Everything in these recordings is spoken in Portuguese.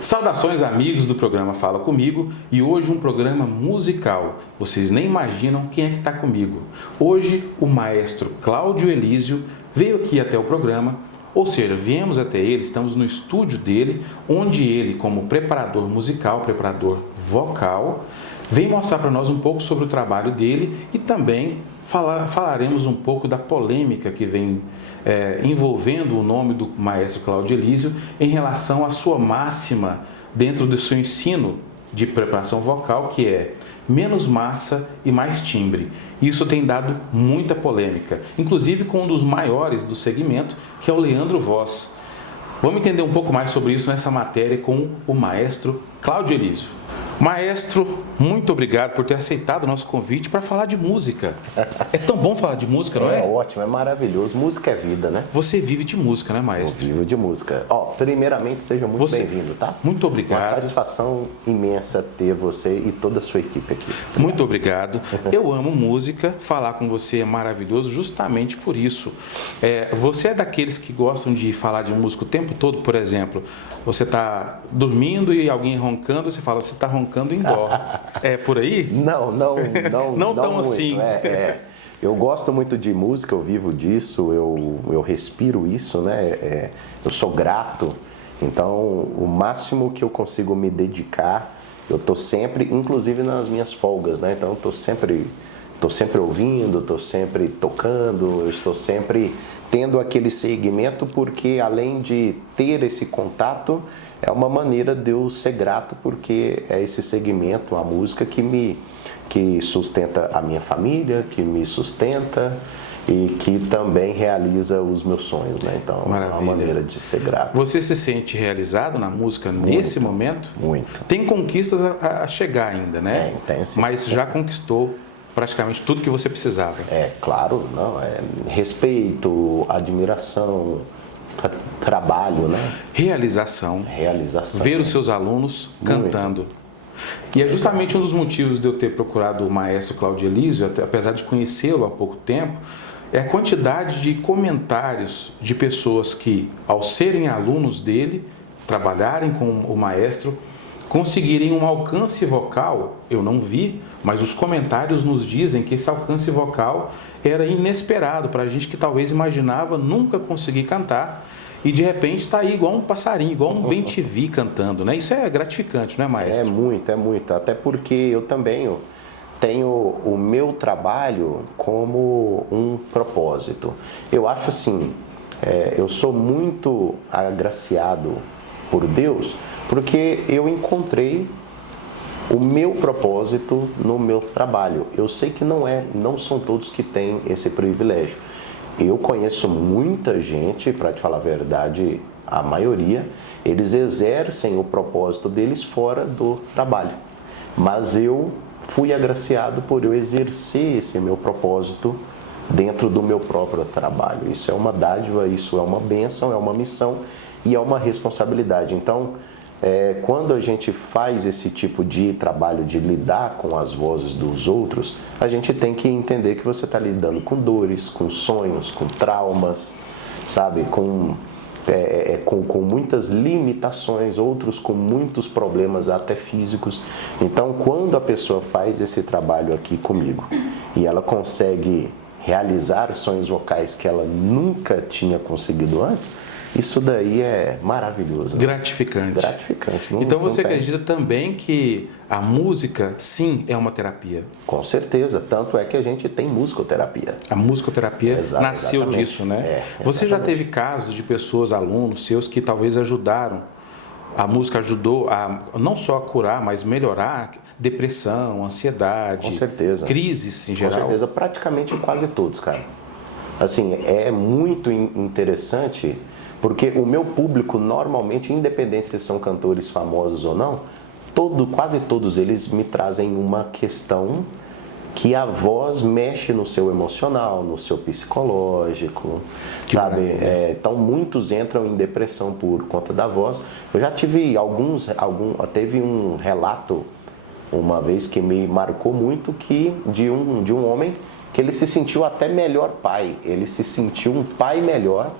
Saudações amigos do programa Fala Comigo e hoje um programa musical. Vocês nem imaginam quem é que está comigo. Hoje o maestro Cláudio Elísio veio aqui até o programa, ou seja, viemos até ele, estamos no estúdio dele, onde ele, como preparador musical, preparador vocal, vem mostrar para nós um pouco sobre o trabalho dele e também falaremos um pouco da polêmica que vem envolvendo o nome do maestro Cláudio Elísio em relação à sua máxima dentro do seu ensino de preparação vocal, que é menos massa e mais timbre. Isso tem dado muita polêmica, inclusive com um dos maiores do segmento, que é o Leandro Voz. Vamos entender um pouco mais sobre isso nessa matéria com o maestro Cláudio Elísio. Maestro, muito obrigado por ter aceitado o nosso convite para falar de música. É tão bom falar de música, não é? É ótimo, é maravilhoso. Música é vida, né? Você vive de música, né, maestro? Eu vivo de música. Primeiramente, seja muito bem-vindo, tá? Muito obrigado. Uma satisfação imensa ter você e toda a sua equipe aqui. Muito obrigado. Eu amo música, falar com você é maravilhoso justamente por isso. Você é daqueles que gostam de falar de música o tempo todo, por exemplo, você está dormindo e alguém roncando, você fala, você está roncando em dó. É por aí? Não tão muito. assim. Eu gosto muito de música, eu vivo disso, eu respiro isso, né? Eu sou grato, então o máximo que eu consigo me dedicar, eu estou sempre, inclusive nas minhas folgas, né? Então estou sempre ouvindo, estou sempre tocando, eu estou sempre tendo aquele segmento, porque além de ter esse contato, é uma maneira de eu ser grato, porque é esse segmento, a música que sustenta a minha família, que me sustenta e que também realiza os meus sonhos, né? Então, maravilha. É uma maneira de ser grato. Você se sente realizado na música nesse momento? Muito. Tem conquistas a chegar ainda, né? Tenho sim. Mas já conquistou praticamente tudo que você precisava. Claro, respeito, admiração, trabalho, né? Realização. Ver os seus alunos cantando. E é justamente um dos motivos de eu ter procurado o maestro Cláudio Elísio, apesar de conhecê-lo há pouco tempo, é a quantidade de comentários de pessoas que, ao serem alunos dele, trabalharem com o maestro, conseguirem um alcance vocal. Eu não vi, mas os comentários nos dizem que esse alcance vocal era inesperado para a gente que talvez imaginava nunca conseguir cantar e de repente está aí igual um passarinho, igual um bem-te-vi cantando, né? Isso é gratificante, não é, maestro? É muito, até porque eu também tenho o meu trabalho como um propósito. Eu acho assim, eu sou muito agraciado por Deus, porque eu encontrei o meu propósito no meu trabalho. Eu sei que não são todos que têm esse privilégio. Eu conheço muita gente, para te falar a verdade, a maioria, eles exercem o propósito deles fora do trabalho. Mas eu fui agraciado por eu exercer esse meu propósito dentro do meu próprio trabalho. Isso é uma dádiva, isso é uma bênção, é uma missão e é uma responsabilidade. Então, quando a gente faz esse tipo de trabalho de lidar com as vozes dos outros, a gente tem que entender que você está lidando com dores, com sonhos, com traumas, sabe? Com muitas limitações, outros com muitos problemas até físicos. Então, quando a pessoa faz esse trabalho aqui comigo e ela consegue realizar sonhos vocais que ela nunca tinha conseguido antes, isso daí é maravilhoso. Né? Gratificante. Então você acredita também que a música, sim, é uma terapia? Com certeza. Tanto é que a gente tem musicoterapia. A musicoterapia nasceu disso, né? Você já teve casos de pessoas, alunos seus, que talvez ajudaram, a música ajudou a não só a curar, mas melhorar depressão, ansiedade, com certeza, crises em geral? Com certeza, praticamente quase todos, cara. Assim, é muito interessante, porque o meu público, normalmente, independente se são cantores famosos ou não, quase todos eles me trazem uma questão que a voz mexe no seu emocional, no seu psicológico, sabe? Então, muitos entram em depressão por conta da voz. Eu já tive teve um relato uma vez que me marcou muito, de um homem que ele se sentiu até melhor pai. Ele se sentiu um pai melhor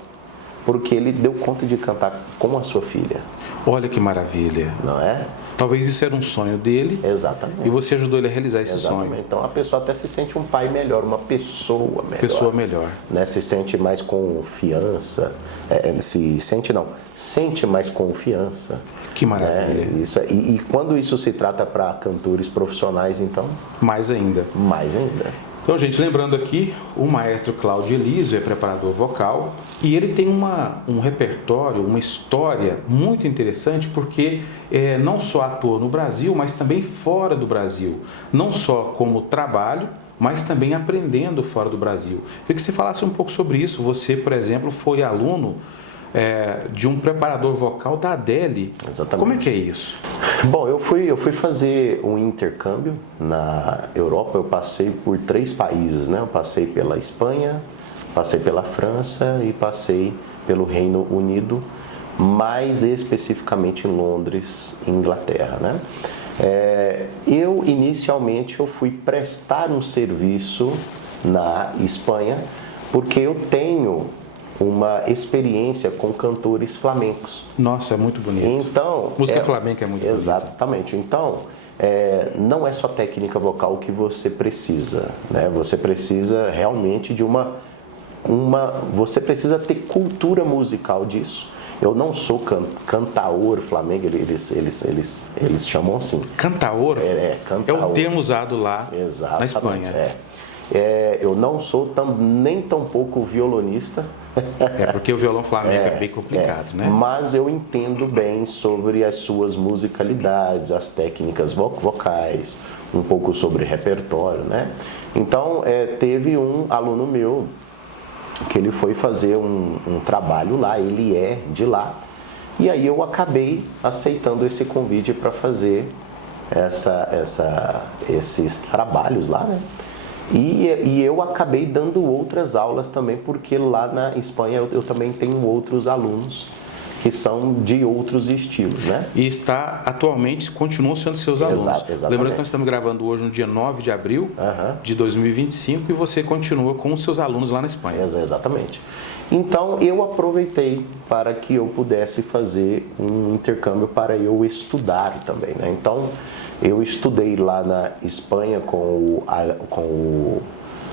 porque ele deu conta de cantar com a sua filha. Olha que maravilha. Não é? Talvez isso era um sonho dele. Exatamente. E você ajudou ele a realizar esse Exatamente. sonho. Então a pessoa até se sente um pai melhor, uma pessoa melhor. Pessoa melhor. Né? Se sente mais confiança. Sente mais confiança. Que maravilha. Né? Isso, e quando isso se trata para cantores profissionais, então... Mais ainda. Mais ainda. Então, gente, lembrando aqui, o maestro Cláudio Elísio é preparador vocal e ele tem um repertório, uma história muito interessante porque não só atua no Brasil, mas também fora do Brasil. Não só como trabalho, mas também aprendendo fora do Brasil. Queria que você falasse um pouco sobre isso. Você, por exemplo, foi aluno de um preparador vocal da Adele. Exatamente. Como é que é isso? Bom, eu fui fazer um intercâmbio na Europa. Eu passei por 3 países, né? Eu passei pela Espanha, passei pela França e passei pelo Reino Unido, mais especificamente em Londres, Inglaterra, né? Inicialmente eu fui prestar um serviço na Espanha porque eu tenho uma experiência com cantores flamencos. Nossa, é muito bonito. Então, música flamenca é muito bonita. Exatamente. Então, não é só técnica vocal que você precisa, né? Você precisa realmente de você precisa ter cultura musical disso. Eu não sou cantaor flamengo, eles chamam assim. Cantaor? Cantaor. É o termo usado lá na Espanha. Eu não sou nem tão pouco violonista. Porque o violão flamenco é bem complicado, né? Mas eu entendo bem sobre as suas musicalidades, as técnicas vocais, um pouco sobre repertório, né? Então, teve um aluno meu que ele foi fazer um trabalho lá, ele é de lá, e aí eu acabei aceitando esse convite para fazer esses trabalhos lá, né? E eu acabei dando outras aulas também, porque lá na Espanha eu também tenho outros alunos que são de outros estilos, né? E atualmente, continuam sendo seus alunos. Exatamente. Lembrando que nós estamos gravando hoje no dia 9 de abril de 2025 e você continua com os seus alunos lá na Espanha. Exatamente. Então, eu aproveitei para que eu pudesse fazer um intercâmbio para eu estudar também, né? Então, eu estudei lá na Espanha com o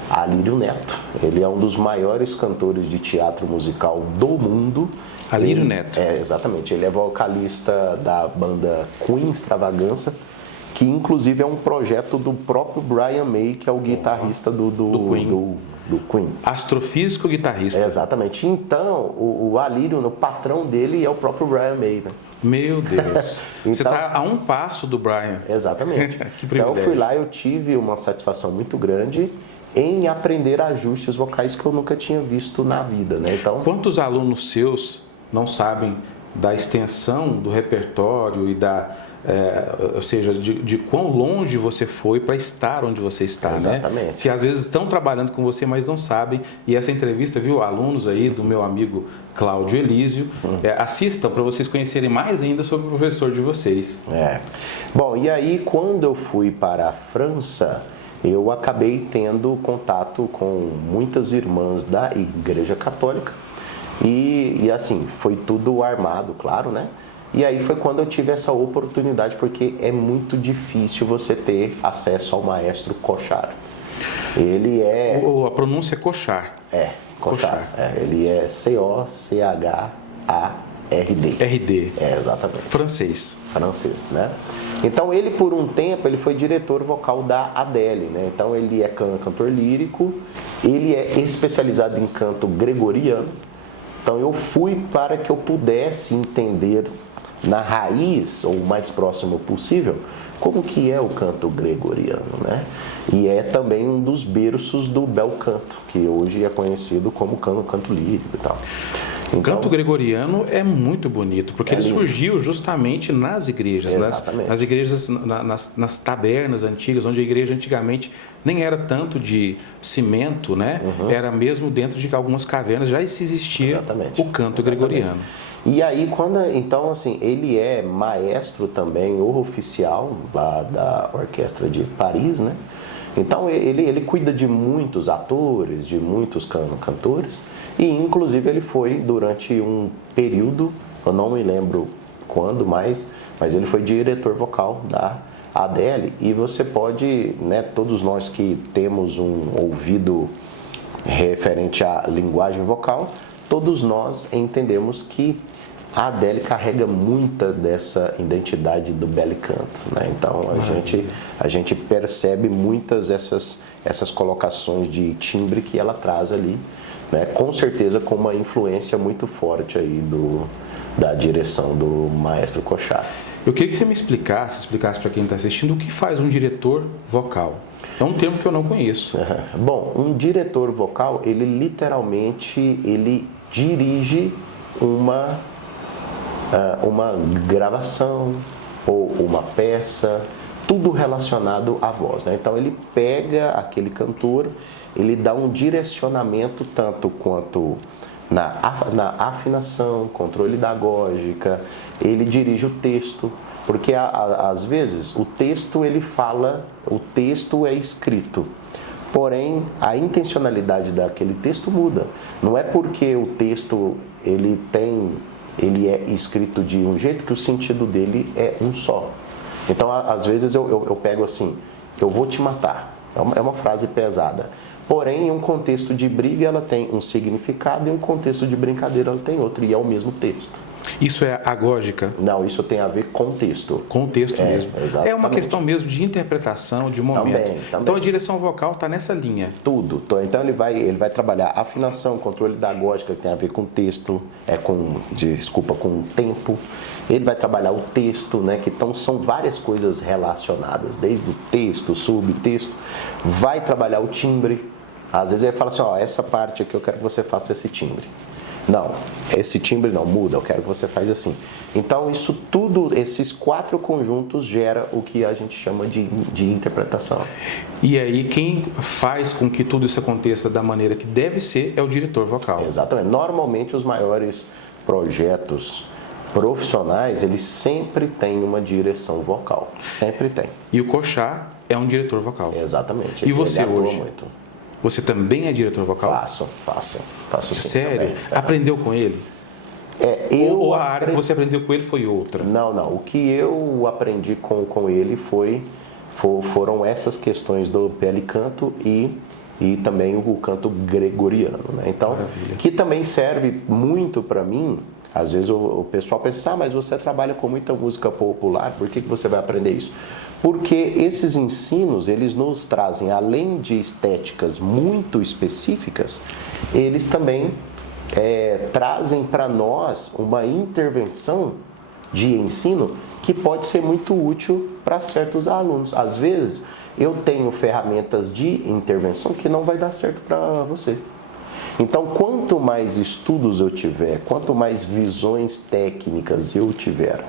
Alírio Neto. Ele é um dos maiores cantores de teatro musical do mundo. Alírio Neto. Exatamente. Ele é vocalista da banda Queen Extravaganza, que inclusive é um projeto do próprio Brian May, que é o guitarrista do Queen. Astrofísico guitarrista. Exatamente. Então, o Alírio, o patrão dele é o próprio Brian May, né? Meu Deus. Então, você está a um passo do Brian. Exatamente. Que privilégio. Então, eu fui lá e eu tive uma satisfação muito grande em aprender ajustes vocais que eu nunca tinha visto na vida, né? Então, quantos alunos seus não sabem da extensão do repertório e ou seja, de quão longe você foi para estar onde você está, exatamente, né? Que às vezes estão trabalhando com você, mas não sabem. E essa entrevista, viu, alunos aí do meu amigo Cláudio Elísio, assistam para vocês conhecerem mais ainda sobre o professor de vocês. Bom, e aí quando eu fui para a França, eu acabei tendo contato com muitas irmãs da Igreja Católica e assim, foi tudo armado, claro, né? E aí foi quando eu tive essa oportunidade, porque é muito difícil você ter acesso ao maestro Cochard. Ele é... A pronúncia é Cochard. Cochard. Ele é C-O-C-H-A-R-D. R-D. Exatamente. Francês, né? Então ele, por um tempo, ele foi diretor vocal da Adele, né? Então ele é cantor lírico, ele é especializado em canto gregoriano. Então eu fui para que eu pudesse entender na raiz, ou o mais próximo possível, como que é o canto gregoriano, né? E é também um dos berços do bel canto, que hoje é conhecido como canto lírico e tal. O canto gregoriano é muito bonito, porque ele surgiu justamente nas igrejas, nas igrejas, nas tabernas antigas, onde a igreja antigamente nem era tanto de cimento, né? Era mesmo dentro de algumas cavernas, já existia o canto gregoriano. E aí, então, assim, ele é maestro também, oficial lá da Orquestra de Paris, né? Então, ele cuida de muitos atores, de muitos cantores, E inclusive ele foi durante um período, eu não me lembro quando mais, mas ele foi diretor vocal da Adele. E você pode, né, todos nós que temos um ouvido referente à linguagem vocal, todos nós entendemos que a Adele carrega muita dessa identidade do bel canto, né? Então a gente percebe muitas essas colocações de timbre que ela traz ali, né? Com certeza com uma influência muito forte aí da direção do maestro Kochar. Eu queria que você me explicasse para quem está assistindo, o que faz um diretor vocal. É um termo que eu não conheço. Bom, um diretor vocal, ele literalmente dirige uma gravação ou uma peça, tudo relacionado à voz, né? Então ele pega aquele cantor, ele dá um direcionamento tanto quanto na afinação, controle da gógica, ele dirige o texto, porque às vezes o texto ele fala, o texto é escrito, porém a intencionalidade daquele texto muda. Não é porque o texto ele é escrito de um jeito que o sentido dele é um só. Então às vezes eu pego assim, eu vou te matar, é uma frase pesada. Porém, em um contexto de briga, ela tem um significado, e em um contexto de brincadeira, ela tem outro, e é o mesmo texto. Isso é agógica? Não, isso tem a ver com texto. Com o texto mesmo. Exatamente. É uma questão mesmo de interpretação, de momento. Também. Então a direção vocal está nessa linha. Tudo. Então ele vai trabalhar afinação, controle da gógica, que tem a ver com texto, com o tempo. Ele vai trabalhar o texto, né? Então são várias coisas relacionadas, desde o texto, subtexto. Vai trabalhar o timbre. Às vezes ele fala assim, essa parte aqui eu quero que você faça esse timbre. Não, esse timbre não, muda, eu quero que você faça assim. Então isso tudo, esses 4 conjuntos gera o que a gente chama de interpretação. E aí quem faz com que tudo isso aconteça da maneira que deve ser é o diretor vocal. Exatamente. Normalmente os maiores projetos profissionais, eles sempre têm uma direção vocal. Sempre tem. E o Kochar é um diretor vocal. Exatamente. E você ele atua hoje? Muito. Você também é diretor vocal? Faço sim. Sério? Também. Aprendeu com ele? Ou a área que você aprendeu com ele foi outra? Não. O que eu aprendi com ele foram essas questões do bel canto e também o canto gregoriano, né? Então, maravilha. Que também serve muito para mim. Às vezes o pessoal pensa, mas você trabalha com muita música popular, por que você vai aprender isso? Porque esses ensinos, eles nos trazem, além de estéticas muito específicas, eles também trazem para nós uma intervenção de ensino que pode ser muito útil para certos alunos. Às vezes, eu tenho ferramentas de intervenção que não vai dar certo para você. Então, quanto mais estudos eu tiver, quanto mais visões técnicas eu tiver,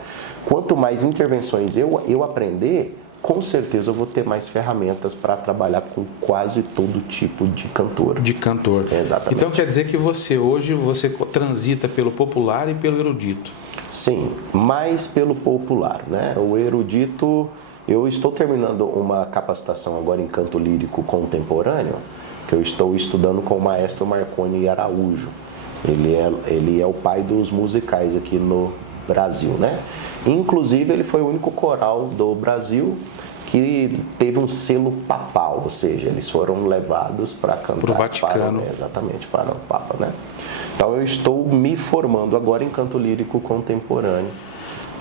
quanto mais intervenções eu aprender, com certeza eu vou ter mais ferramentas para trabalhar com quase todo tipo de cantor. De cantor. Exatamente. Então quer dizer que hoje você transita pelo popular e pelo erudito. Sim, mais pelo popular, né? O erudito, eu estou terminando uma capacitação agora em canto lírico contemporâneo, que eu estou estudando com o maestro Marconi Araújo. Ele é o pai dos musicais aqui no Brasil, né? Inclusive, ele foi o único coral do Brasil que teve um selo papal, ou seja, eles foram levados para cantar para o Vaticano. Exatamente, para o Papa, né? Então, eu estou me formando agora em canto lírico contemporâneo.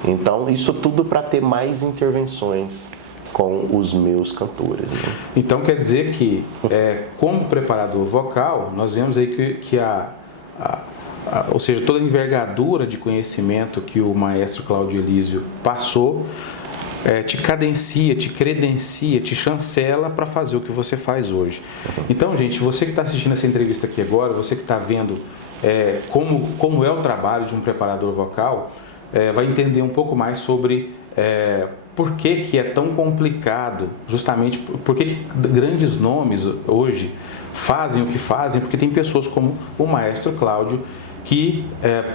Então, isso tudo para ter mais intervenções com os meus cantores, né? Então, quer dizer que, como preparador vocal, nós vemos aí que ou seja, toda a envergadura de conhecimento que o maestro Cláudio Elísio passou, te cadencia, te credencia, te chancela para fazer o que você faz hoje. Então, gente, você que está assistindo essa entrevista aqui agora, você que está vendo como é o trabalho de um preparador vocal, vai entender um pouco mais sobre por que é tão complicado, justamente por que grandes nomes hoje fazem o que fazem, porque tem pessoas como o maestro Cláudio que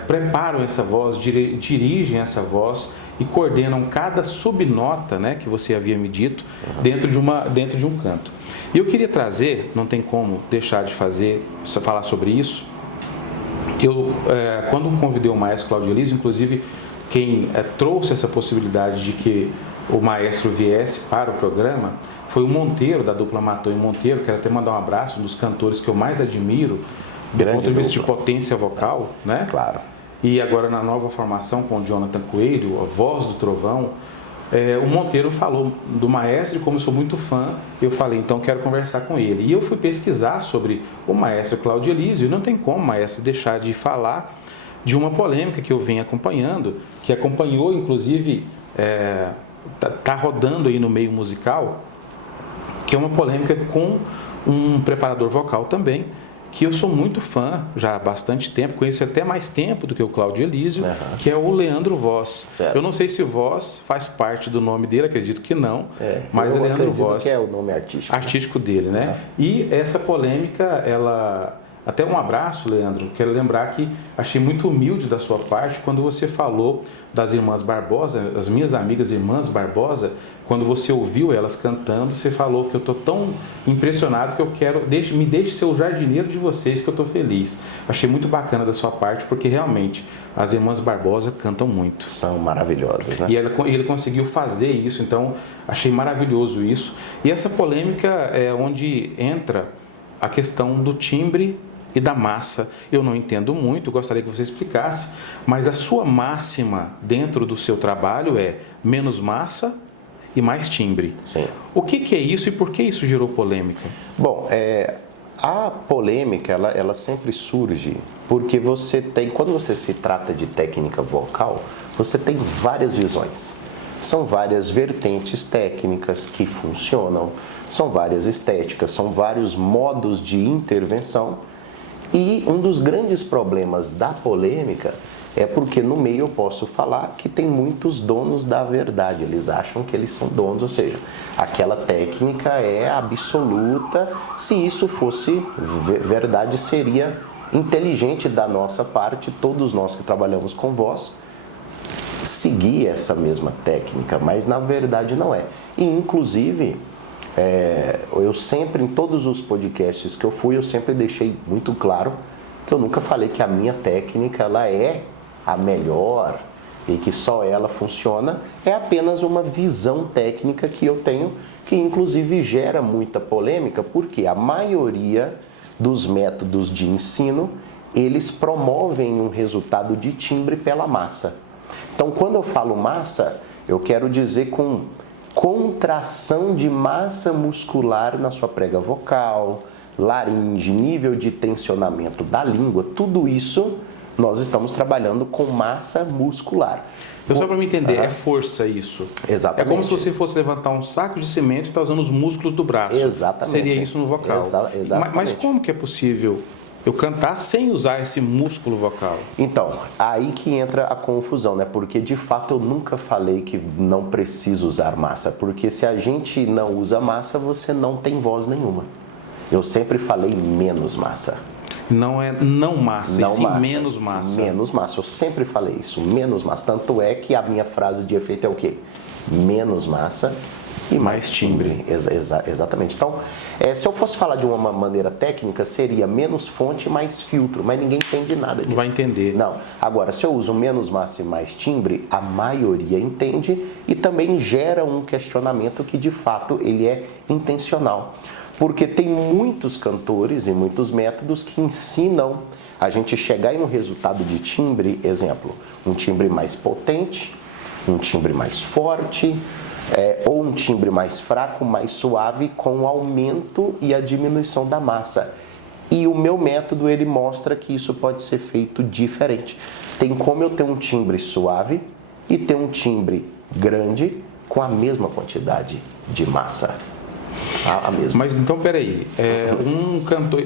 preparam essa voz, dirigem essa voz e coordenam cada subnota, né, que você havia me dito, dentro de um canto. E eu queria trazer, não tem como deixar de falar sobre isso, Quando convidei o maestro Cláudio Elísio, inclusive quem trouxe essa possibilidade de que o maestro viesse para o programa foi o Monteiro, da dupla Matou e Monteiro. Quero até mandar um abraço, um dos cantores que eu mais admiro, do ponto de vista de potência vocal, né? Claro. E agora na nova formação com o Jonathan Coelho, a voz do trovão, o Monteiro falou do maestro, e como eu sou muito fã, eu falei, então quero conversar com ele. E eu fui pesquisar sobre o maestro Cláudio Elísio, e não tem como o maestro deixar de falar de uma polêmica que eu venho acompanhando, que acompanhou, inclusive, tá rodando aí no meio musical, que é uma polêmica com um preparador vocal também, que eu sou muito fã já há bastante tempo, conheço até mais tempo do que o Cláudio Elísio, que é o Leandro Voz. Certo. Eu não sei se Voz faz parte do nome dele, acredito que não, mas é Leandro Voz. Que é o nome artístico. Artístico dele, né? E essa polêmica, ela... Até um abraço, Leandro. Quero lembrar que achei muito humilde da sua parte quando você falou das irmãs Barbosa, as minhas amigas irmãs Barbosa, quando você ouviu elas cantando, você falou que eu estou tão impressionado que eu quero, me deixe ser o jardineiro de vocês, que eu estou feliz. Achei muito bacana da sua parte, porque realmente as irmãs Barbosa cantam muito. São maravilhosas, né? E ele conseguiu fazer isso, então achei maravilhoso isso. E essa polêmica é onde entra a questão do timbre e da massa. Eu não entendo muito, gostaria que você explicasse, mas a sua máxima dentro do seu trabalho é menos massa e mais timbre. Sim. O que é isso e por que isso gerou polêmica? Bom, a polêmica, ela sempre surge porque quando você se trata de técnica vocal, você tem várias visões. São várias vertentes técnicas que funcionam, são várias estéticas, são vários modos de intervenção. E um dos grandes problemas da polêmica é porque no meio eu posso falar que tem muitos donos da verdade, eles acham que eles são donos, ou seja, aquela técnica é absoluta. Se isso fosse verdade, seria inteligente da nossa parte, todos nós que trabalhamos com voz, seguir essa mesma técnica, mas na verdade não é. E inclusive... eu sempre, em todos os podcasts que eu fui, eu sempre deixei muito claro que eu nunca falei que a minha técnica ela é a melhor e que só ela funciona. É apenas uma visão técnica que eu tenho, que inclusive gera muita polêmica, porque a maioria dos métodos de ensino, eles promovem um resultado de timbre pela massa. Então, quando eu falo massa, eu quero dizer com contração de massa muscular na sua prega vocal, laringe, nível de tensionamento da língua, tudo isso nós estamos trabalhando com massa muscular. Então, só para me entender, é força isso? Exatamente. É como se você fosse levantar um saco de cimento e está usando os músculos do braço. Exatamente. Seria isso no vocal. Exatamente. Mas como que é possível eu cantar sem usar esse músculo vocal? Então, aí que entra a confusão, né? Porque de fato eu nunca falei que não precisa usar massa, porque se a gente não usa massa, você não tem voz nenhuma. Eu sempre falei menos massa. Não é não massa, não e sim massa, menos massa. Menos massa, eu sempre falei isso, menos massa. Tanto é que a minha frase de efeito é o quê? Menos massa e mais timbre. Exatamente. Então, se eu fosse falar de uma maneira técnica, seria menos fonte e mais filtro, mas ninguém entende nada disso. Não vai entender. Não. Agora, se eu uso menos massa e mais timbre, a maioria entende e também gera um questionamento que, de fato, ele é intencional. Porque tem muitos cantores e muitos métodos que ensinam a gente chegar em um resultado de timbre, exemplo, um timbre mais potente, um timbre mais forte, ou um timbre mais fraco, mais suave, com o aumento e a diminuição da massa. E o meu método, ele mostra que isso pode ser feito diferente. Tem como eu ter um timbre suave e ter um timbre grande com a mesma quantidade de massa. A mesma. Mas então, peraí, um cantor,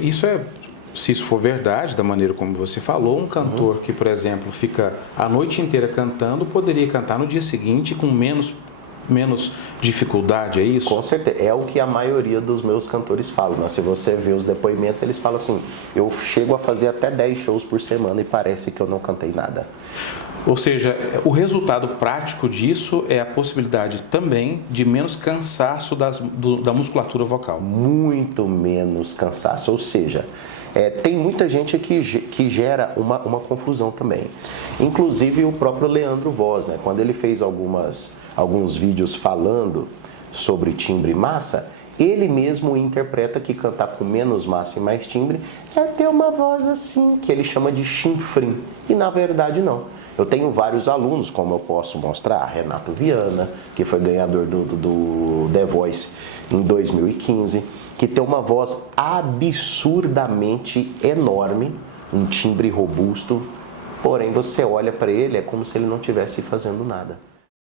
se isso for verdade, da maneira como você falou, um cantor que, por exemplo, fica a noite inteira cantando, poderia cantar no dia seguinte com menos dificuldade, é isso? Com certeza, é o que a maioria dos meus cantores falam, né? Se você vê os depoimentos, eles falam assim, eu chego a fazer até 10 shows por semana e parece que eu não cantei nada. Ou seja, o resultado prático disso é a possibilidade também de menos cansaço da musculatura vocal. Muito menos cansaço, ou seja, Tem muita gente que gera uma confusão também. Inclusive o próprio Leandro Voz, né? Quando ele fez alguns vídeos falando sobre timbre e massa, ele mesmo interpreta que cantar com menos massa e mais timbre é ter uma voz assim, que ele chama de chinfrim. E na verdade não. Eu tenho vários alunos, como eu posso mostrar, Renato Viana, que foi ganhador do The Voice em 2015, que tem uma voz absurdamente enorme, um timbre robusto, porém você olha para ele, é como se ele não estivesse fazendo nada.